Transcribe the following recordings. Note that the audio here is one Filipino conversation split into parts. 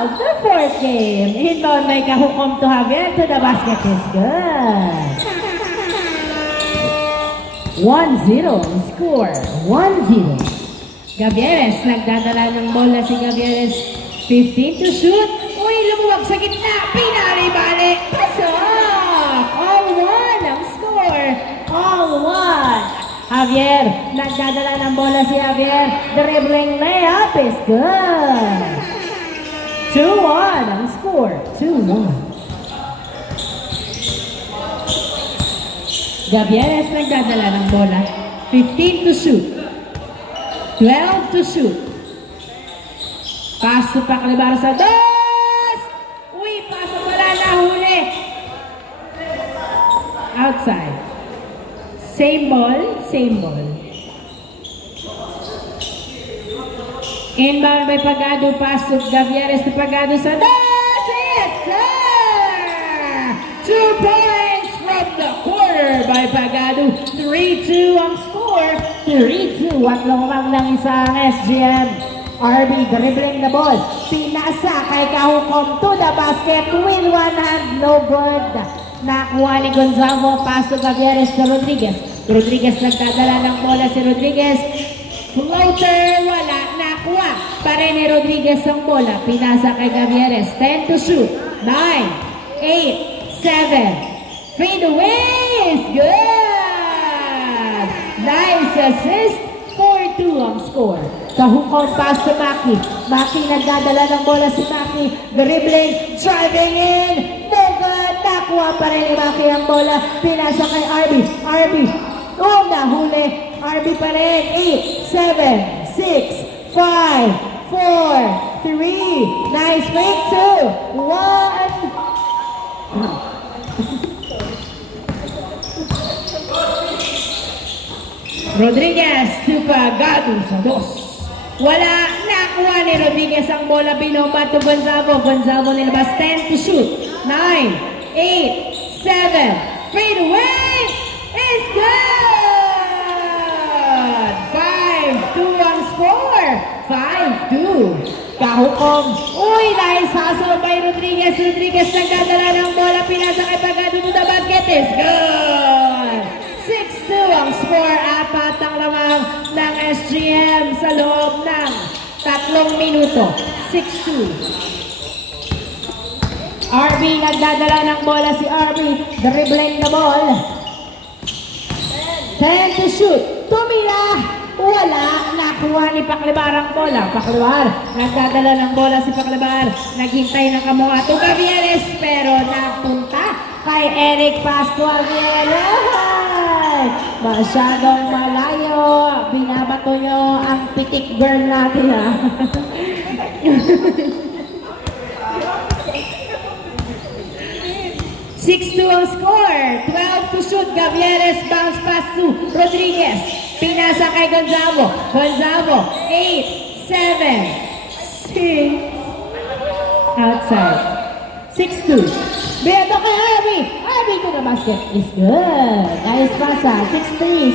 of the fourth game. Inbound by Kahukom to Javier to the basket is good. 1-0 score. 1-0. Gavieres, nagdadala ng bola si Gavieres. 15 to shoot. Uy, lumuwag sa gitna. Pinari-balik. Pasok! All-1 ang score. All-1. Javier, nagdadala ng bola si Javier. Dribbling layup is good. 2-1 ang score. 2-1. Gavieres nagdadala ng bola. 15 to shoot. 12 to shoot. Paso pa Kalibar sa dos! Uy, paso wala na huli. Outside. Same ball, same ball. Inbound by Pagado, pasok Gavieres to Pagado sa dos! Yes, sir! 2 points from the corner by Pagado. 3-2 ang score. 3-2 at lumang lang isang SGM. RB dribbling the ball. Pinasa kay Kahukom to the basket with one hand, no good. Nakuha ni Gonzalo, paso Gavieres to Rodriguez. Rodriguez nagdadala ng bola si Rodriguez. Floater, wala. Nakuha pa rin ni Rodriguez ang bola. Pinasa kay Gavieres. 10 to shoot. 9, 8, 7. Fade away is good. Nice assist. 4-2 ang score. Kahukom pass to Maki. Maki nagdadala ng bola si Maki. Dribbling, driving in. No good. Nakuha pa rin ni Maki ang bola. Pinasa kay RB. RB. Oh, nahuli. RB pa rin. 8, 7, 6, 5, 4, 3. Nice fake. 2, 1. Rodriguez to Pagado sa dos. Wala. Nakuha ni Rodriguez ang bola. Binomba to Gonzalo. Gonzalo nilabas. 10 to shoot. 9, 8, 7. Fade away is good. 5-2 ang score. 5-2. Kahukom. Uy, nice hustle by Rodriguez. Rodriguez nagdadala ng bola. Pinasa kay Pagado to the basket is good. 6-2 ang score. Apat ang lamang ng SGM sa loob ng 3 minuto. 6-2. RB nagdadala ng bola si RB. Dribbling the ball. 10 to shoot. Tumira. Wala. Nakuha ni Paclibar ang bola. Paclibar. Nagdadala ng bola si Paclibar. Naghintay ng kamuha to Gavieres. Pero napunta kay Eric Pascual. Masyadong malayo. Binabato nyo ang pitik girl natin, ha. 6-2 ang score. 12 to shoot. Gavieres bounce pass to Rodriguez. Pinasa kay Gonzalo. Gonzalo. 8, 7, 6. Outside. 6-2. Beto kay Harvey. Harvey to the basket is good. Nice pasa. 6-3.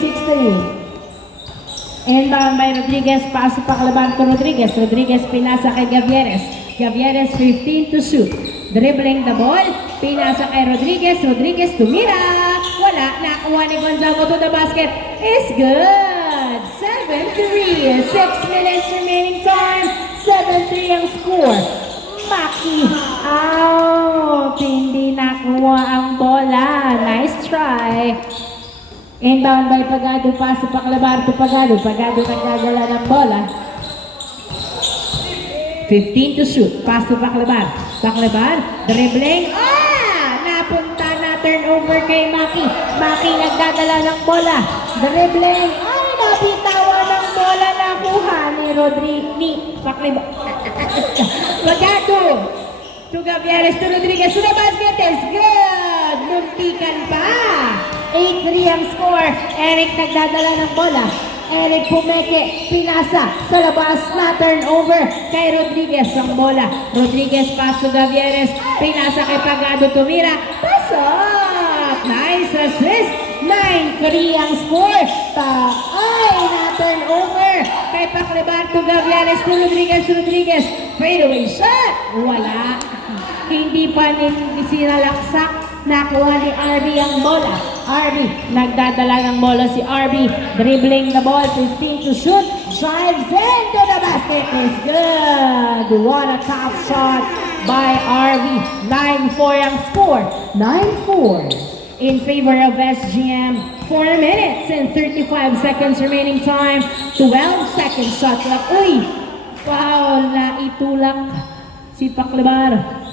6-3. Inbound by Rodriguez. Paso pa Kalaban to Rodriguez. Rodriguez pinasa kay Gavieres. Gavieres 15 to shoot. Dribbling the ball. Pinasa kay Rodriguez. Rodriguez tumira. Wala. Nakuha ni Gonzalo to the basket. Is good. 7-3. 6 minutes remaining time. 7-3 ang score. Maki out. Hindi nakuha ang bola. Nice try. Inbound by Pagado. Paso pa Kalabar to Pagado. Pagado nagdadala ng bola. 15 to shoot. Paso pa Kalabar. Paclibar. Dribbling. Napunta na. Turnover kay Maki. Maki nagdadala ng bola. Dribbling. Nabitawan ng bola. Nakuha ni Rodriguez. Paclibar. Pagado. To Gavieres to Rodriguez. To the basket is good. Muntikan pa. 8-3 ang score. Eric nagdadala ng bola. Eric Pumeke, pinasa sa labas na turnover kay Rodriguez ang bola. Rodriguez pass to Gavieres, pinasa kay Pagado, tumira, pasok! Nice assist! 9-3 ang score. Ay, turnover kay Paclabar to Gavianes to Rodriguez. Fadeaway shot. Wala. Hindi pa sinalaksak. Nakuha ni RB ang bola. RB, nagdadala ng bola si RB. Dribbling the ball, 15 to shoot. Drives into the basket. Is good. What a top shot by RB. 9-4 ang score. 9-4 in favor of SGM. 4 minutes and 35 seconds remaining time. 12 seconds shot clock. Uy! Foul na itulak si Paclabar.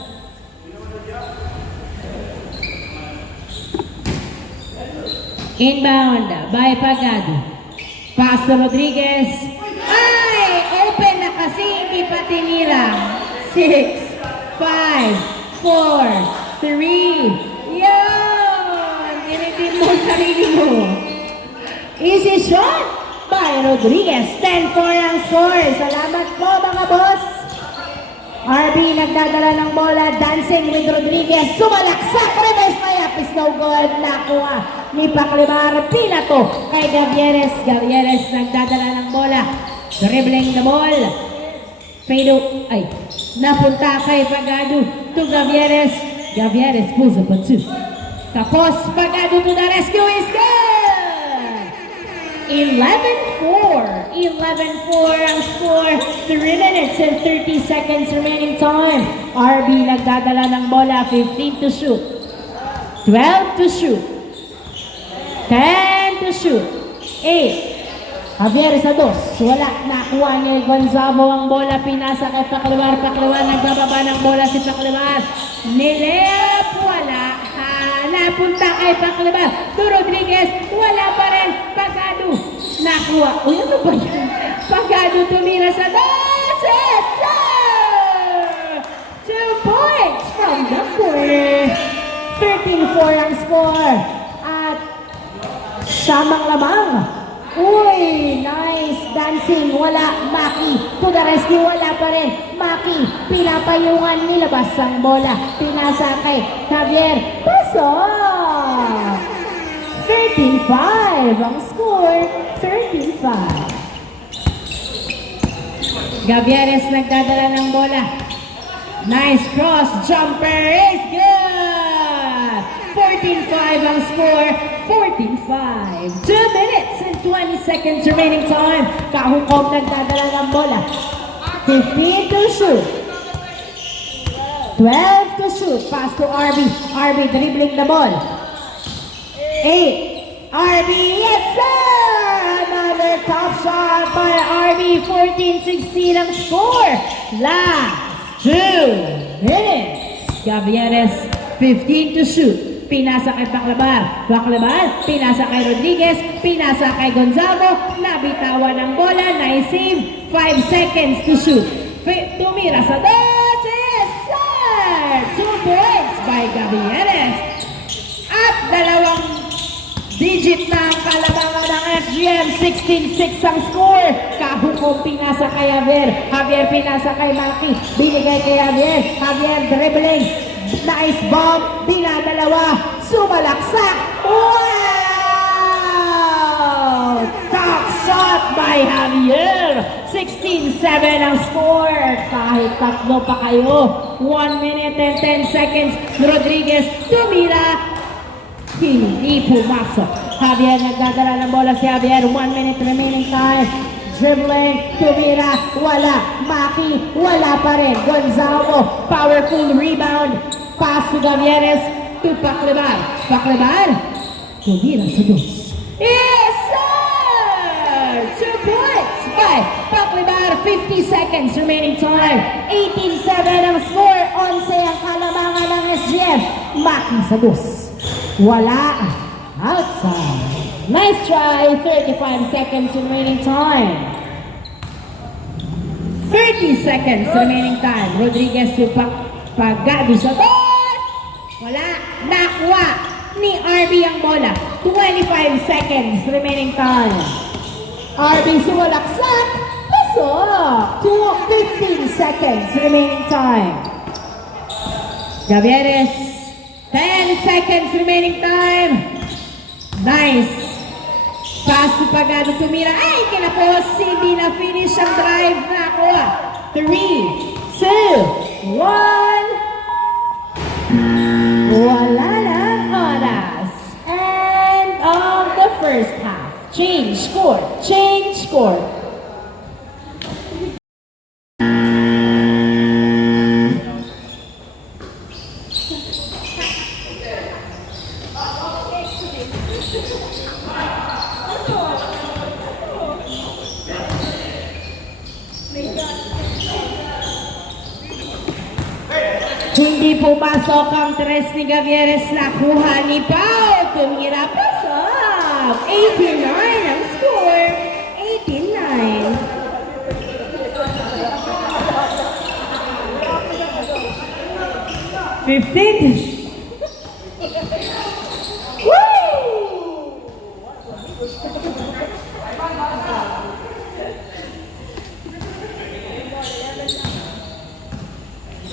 Inbound by Pagado. Pass to Rodriguez. Ay! Open na kasi hindi pa tinira. 6, 5, 4, 3. Yan! Ginitin mo sarili mo. Easy shot by Rodriguez. 10-4 ang score. Salamat po mga boss. RB nagdadala ng bola, dancing with Rodriguez, sumalaksak, reverse layup is no good, nakuha ni Paclabar, pinato kay Gavieres nagdadala ng bola, dribbling the ball, napunta kay Pagado to Gavieres pulls up a 2, tapos Pagado to the rescue is good! 11-4 ang score. 3 minutes and 30 seconds remaining time. RB nagdadala ng bola. 15 to shoot. 12 to shoot. 10 to shoot. 8. Javier sa dos. Wala. Nakuha ni Gonzalo ang bola. Pinasa kay Paclabar. Nagbababa ng bola si Paclabar. Nilep. Wala. Napunta kay Paclabar. To Rodriguez. Wala pa rin. Pagado. Nakuha. Uy, ano ba yan? Pagado tumira sa dos. Yes, sir! 2 points from the corner. 13-4 ang score. At samang lamang. Uy, nice dancing. Wala. Maki. To the rescue. Wala pa rin. Maki. Pinapayungan. Nilabas ang bola. Pinasa kay Javier. Pasok! 35 ang score. 35. Gavieres nagdadala ng bola. Nice cross. Jumper is good. 14-5 ang score. 14-5. 2 minutes and 20 seconds remaining time. Kahukog nagdadala ng bola. 15 to shoot. 12 to shoot. Pass to RB. RB dribbling the ball. 8. RB, yes sir! Another top shot by RB. 14-16 ang score. Last 2 minutes. Gavieres, 15 to shoot. Pinasa kay Paclabar. Pinasa kay Rodriguez. Pinasa kay Gonzalo. Nabitawan ng bola. Nice save. 5 seconds to shoot. Tumira sa dos. Yes sir! 2 points by Gavieres. At dalawang digit na ang kalabangan ng SGM. 16-6 ang score. Kahukong pinasa kay Javier pinasa kay Maki. Binigay kay Javier dribbling. Nice bomb. Dinadalawa. Sumalaksak. Wow! Top shot by Javier. 16-7 ang score. Kahit tatlo pa kayo. 1 minute and 10 seconds. Rodriguez tumira. Hindi pumasok. Javier nagdadala ng bola si Javier. 1 minute remaining time. Dribbling, tumira, wala. Maki, wala pa rin. Gonzalo, powerful rebound. Pass to Gavieres to Paclabar. Tumira sa dos. Yes, sir! 2 points by Paclabar. 50 seconds remaining time. 18-7 ang score. 11 ang kalamangan ng SGM. Maki sa dos. Wala. Outside. Nice try. 35 seconds remaining time. 30 seconds remaining time. Rodriguez to Pagado sa dos. Wala. Nakuha ni RB ang bola. 25 seconds remaining time. RB sumalaksak. Pasok. 15 seconds remaining time. Gavieres. 10 seconds remaining time. Nice. Pass to Pagado tumira. Ay, tapos hindi na finish ang drive na kuha. 3, 2, 1. Wala ng oras. End of the first half. Change score. Change score. Hindi pumasok ang tres ni Gavieres, nakuha ni Pao. Tumira pasok. 89 ang score. 89.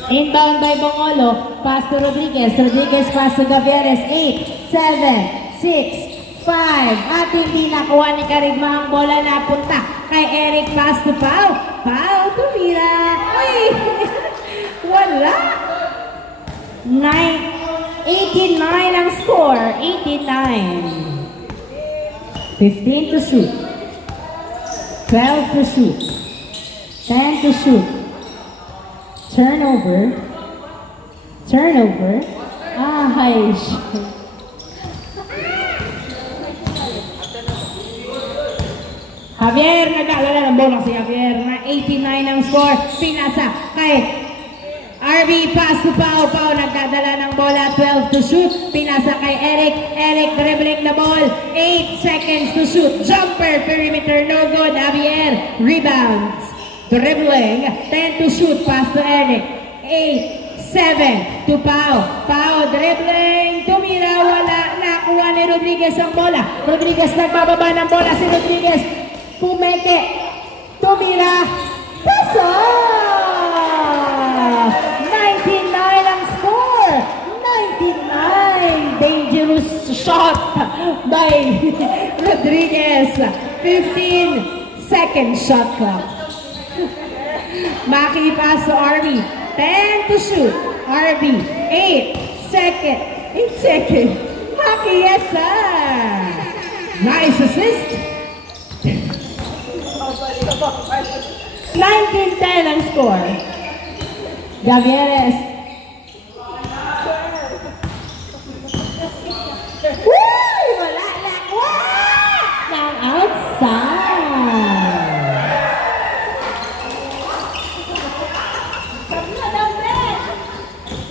Inbound by Bongolo, pass to Rodriguez. Rodriguez pass to Gavieres. 8, 7, 6, 5. At hindi nakuha ni Karigma ang bola, napunta kay Eric, pass to Pau. Pau, tumira. Uy! Wala. 89 ang score. 89. 15 to shoot. 12 to shoot. 10 to shoot. Turnover. Turnover. Ay, Javier, nag-alala ng bola si Javier na 89 ang score. Pinasa kay RB, pass to Pau. Pau nagdadala ng bola. 12 to shoot. Pinasa kay Eric. Eric dribbling the ball. 8 seconds to shoot. Jumper, perimeter, no good. Javier, rebounds. Dribbling, 10 to shoot, pass to Eric. 8, 7 to Pau. Pau dribbling, tumira, wala. Nakuha ni Rodriguez ang bola. Rodriguez nagbababa ng bola. Si Rodriguez, pumeke. Tumira, pasok! 99 ang score. 99. Dangerous shot by Rodriguez. 15 second shot clock. Maki pass to RB. 10 to shoot. RB. 8 second. Maki, yes sir. Nice assist. 19-10 ang score. Gavieres. Woo! Wala lang. Ng outside.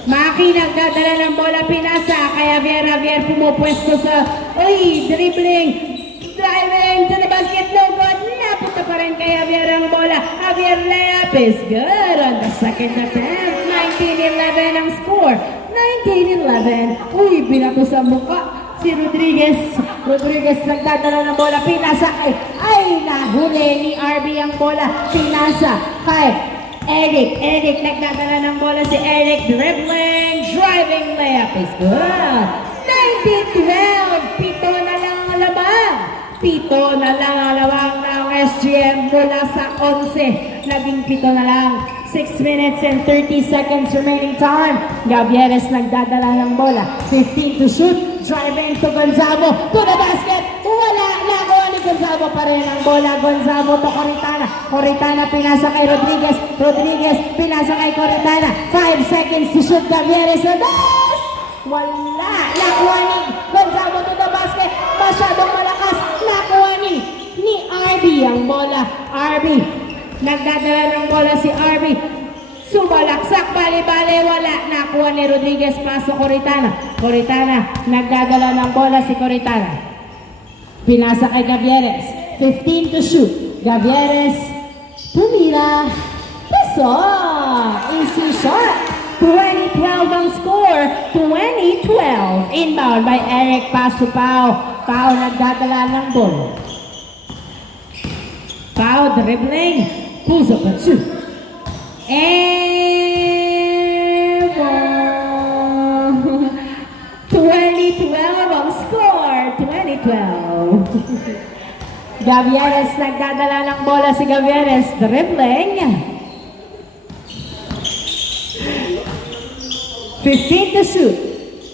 Maki nagdadala ng bola, pinasa kay Javier pumupwesto sa dribbling, driving to the basket, no good. Napunta pa rin kay Javier ang bola. Javier layup is good on the second attempt. 19-11 ang score. 19-11. Uy, binato sa mukha si Rodriguez. Rodriguez nagdadala ng bola, pinasa kay nahuli ni RB ang bola. Pinasa kay Eric nagdadala ng bola si Eric, dribbling, driving, layup is good. 19-12, pito na lang ang labang. Pito na lang ang labang ng SGM mula sa 11. Naging pito na lang. 6 minutes and 30 seconds remaining time. Gavieres nagdadala ng bola. 15 to shoot, driving to Gonzalo, to the basket. Wala, nakuha ni Gonzalo pa rin ang bola. Gonzalo to Coritana. Coritana pinasa kay Rodriguez. Rodriguez pinasa kay Coritana. 5 seconds to shoot. Gavieres sa dash. Wala, nakuha ni Gonzalo to the basket. Masyadong malakas. Nakuha ni RB ang bola. RB. Nagdadala ng bola si RB. Sumalaksak, bali-bali, wala. Nakuha ni Rodriguez, paso Coritana. Coritana, nagdadala ng bola si Coritana. Pinasa kay Gavieres. 15 to shoot. Gavieres, tumira. Pasok! Easy shot. 20-12 ang score. 20-12. Inbound by Eric, pass to Pau. Pau nagdadala ng bola. Pau dribbling. Pulls up a 2. And 20-12 ang score. 20-12. Gavieres nagdadala ng bola si Gavieres. Dribbling. 15 to shoot.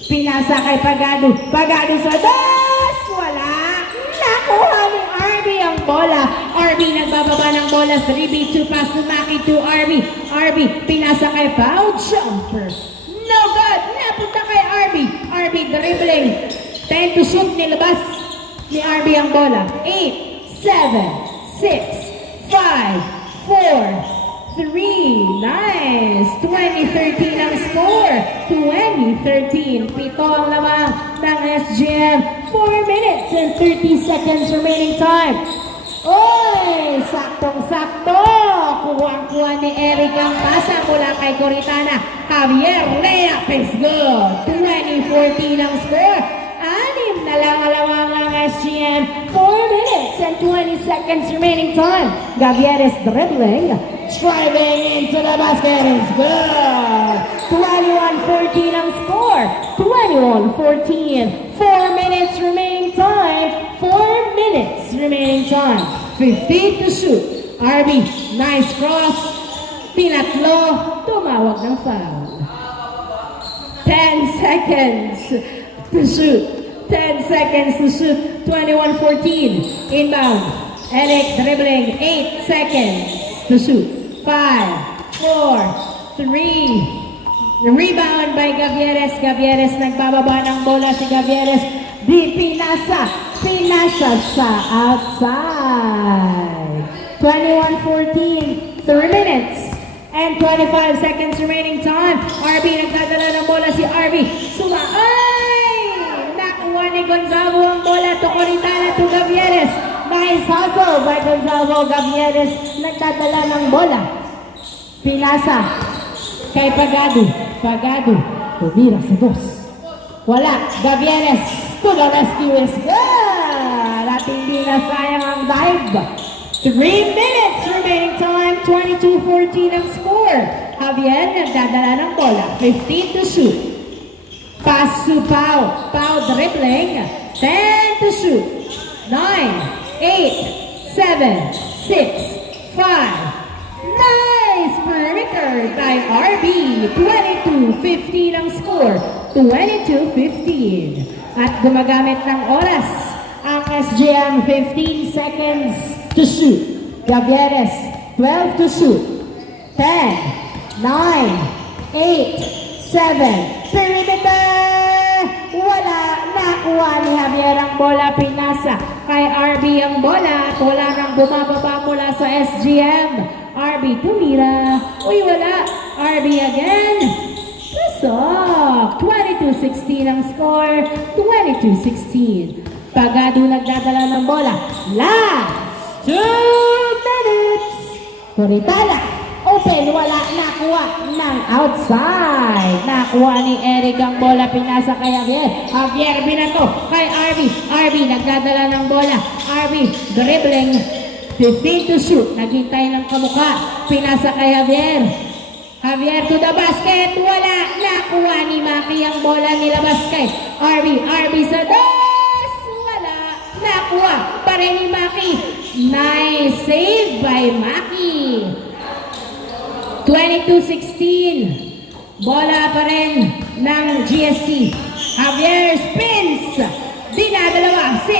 Pinasa kay Pagado. Pagado sa dos! Wala! Nakuha ni RB ang bola. RB nagbababa ng bola. 3B2 pass to Maki to RB. RB pinasa kay Pau. Jumper. No good! Napunta kay RB. RB dribbling. 10 to shoot. Nilabas ni RB ang bola. 8, 7, 6, 5, 4, 3, nice! 2013 ang score. 2013. Pito ang lamang ng SGM. 4 minutes and 30 seconds remaining time. Oy! Saktong-sakto! Kuwang-kuha ni Eric ang pasa mula kay Coritana. Javier layup is good. 2014 ang score. 6 na lang alamang ng SGM. 4 minutes and 20 seconds remaining time. Gavieres dribbling. Driving into the basket is good. 21-14 ang score. 21-14. 4 minutes remaining time. 4 minutes remaining time. 15 to shoot. RB, nice cross. Pinatlo. Tumawag ng foul. 10 seconds to shoot. 10 seconds to shoot. 21-14. Inbound. Eric dribbling. 8 seconds to shoot. 5, 4, 3. Rebound by Gavieres. Gavieres nagbababa ng bola si Gavieres. Di pinasa. Pinasa sa outside. 21-14. 3 minutes and 25 seconds remaining time. RB nagdadala ng bola si RB. Ay! Nakuha ni Gonzalo ang bola to Coritana to Gavieres. Nice hustle by Gonzalo. Gavieres nagdadala ng bola. Pinasa kay Pagado. Pagado. Tumira sa dos. Wala. Gavieres to the rescue is good. At hindi na sayang ang dive. 3 minutes remaining time. 22-14 ang score. Javier nagdadala ng bola. 15 to shoot. Pass to Pau. Pau dribbling. 10 to shoot. 9, 8, 7, 6, 5. Nice perimeter by RB. 22-15 ang score. 22-15. At gumagamit ng oras ang SGM. 15 seconds to shoot. Gavieres, 12 to shoot. 10, 9, 8, 7. Perimeter! Wala. Nakuha ni Javier ang bola. Pinasa kay RB ang bola. At wala nang bumababa mula sa SGM. RB tumira. Uy, wala. RB again. Pasok. 22-16 ang score. 22-16. Pagado nagdadala ng bola. Last 2 minutes. Coritana. Open, wala, nakuha ng outside. Nakuha ni Eric ang bola, pinasa kay Javier. Javier binato kay RB. RB nagdadala ng bola. RB dribbling. 15 to shoot. Naghintay ng kamukha. Pinasa kay Javier. Javier to the basket. Wala. Nakuha ni Maki ang bola, nilabas kay RB. RB sa dos. Wala. Nakuha pa rin ni Maki. Nice save by Maki. 22-16. Bola pa rin ng GSC. Javier spins. Dinadalawa. 6,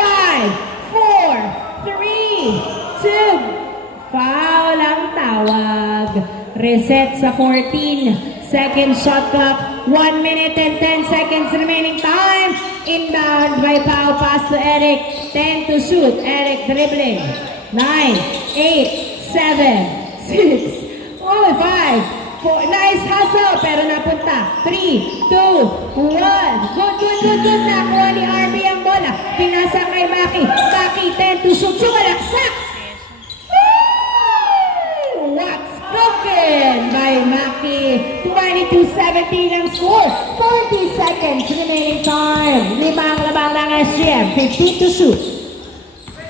5, 4, 3, 2. Foul ang tawag. Reset sa 14. Second shot clock. 1 minute and 10 seconds remaining time. Inbound by Pau. Pass to Eric. 10 to shoot. Eric dribbling. 9, 8, 7, 6. Oh, 5, 4. Nice hustle, pero napunta. 3, 2, 1. Good. Nakuha ni RB ang bola. Pinasa kay Maki. Maki, 10 to shoot. Sumalaksak! What's broken by Maki? 22-17 ang score. 40 seconds remaining time. 5 ang labang ng SGM. 15 to shoot.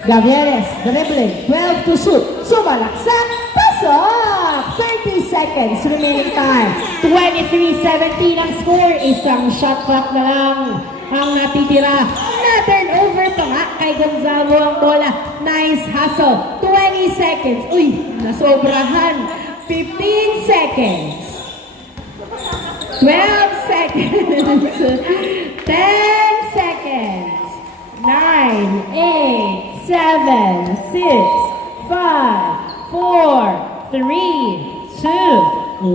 Gavieres dribbling. 12 to shoot. Sumalaksak! Pasok! 30 seconds remaining time. 23-17 ang score. Isang shot clock na lang ang natitira. Na-turn over pa nga kay Gonzalo ang bola. Nice hustle. 20 seconds. Uy, nasobrahan. 15 seconds. 12 seconds. 10 seconds. 9, 8, 7, 6, 5, 4, 3, 2,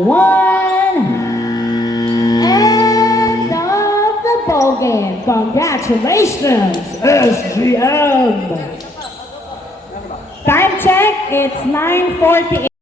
1. End of the ball game. Congratulations, SGM. Time check, it's 9:48.